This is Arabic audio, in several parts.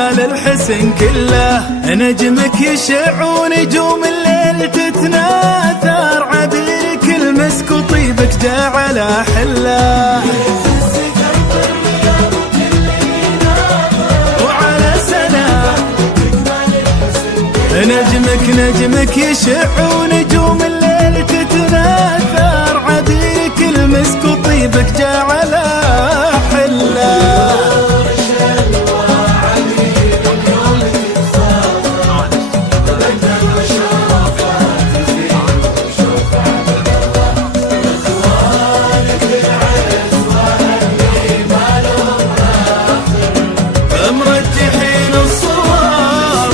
بأجمل الحسن كله. نجمك يشع ونجوم الليل تتناثر، عبيرك المسك وطيبك جعل حله. وعلى سنة نجمك يشع ونجوم الليل تتناثر، عبيرك المسك وطيبك جعل حله. مرجحين الصواب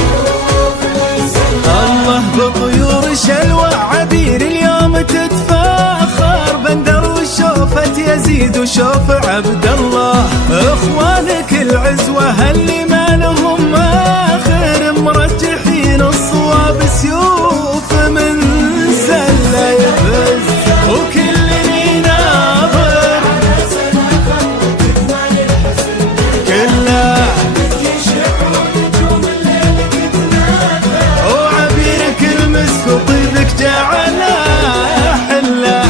الله بطيور شلوى، عبير اليوم تتفاخر، بندر وشوفة يزيد وشوف عبد الله. اخوانك العزوة اللي ما لهم اخر، مرجحين الصواب سيوف من سلة يفز، وكل يناظر كله. وعبيرك المسك وطيبك جعل حله.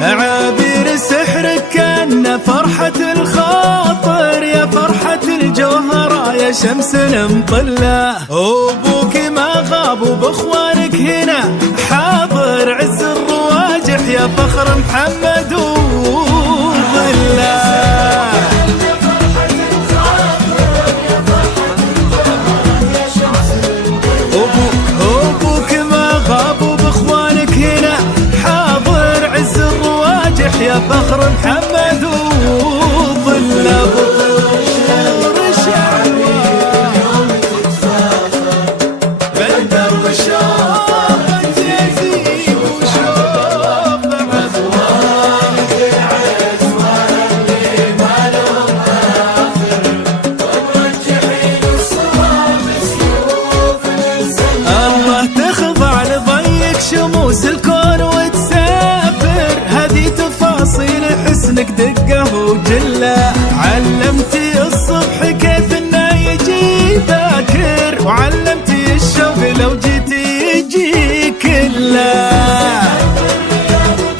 عابر سحرك كان فرحة الخاطر، يا فرحة الجوهرة يا شمس مطلة. وابوك ما غاب وباخوانك هنا حاضر، عز الرواجح يا فخر محمد وظله. أبوك ما غاب وباخوانك هنا حاضر، عز الرواجح يا فخر محمد وظله. بندر وشوف يزيد وشوف عزوانك العزوان اللي ما لهم آخر، ومرجحين الصواب سيوف السما. الله تخضع لضيق شموس الكون وتسافر، هذه تفاصيل حسنك دقه وجله. علمتي الصبح كيف انه يجي باكر، وعلمتي الشوق لو جي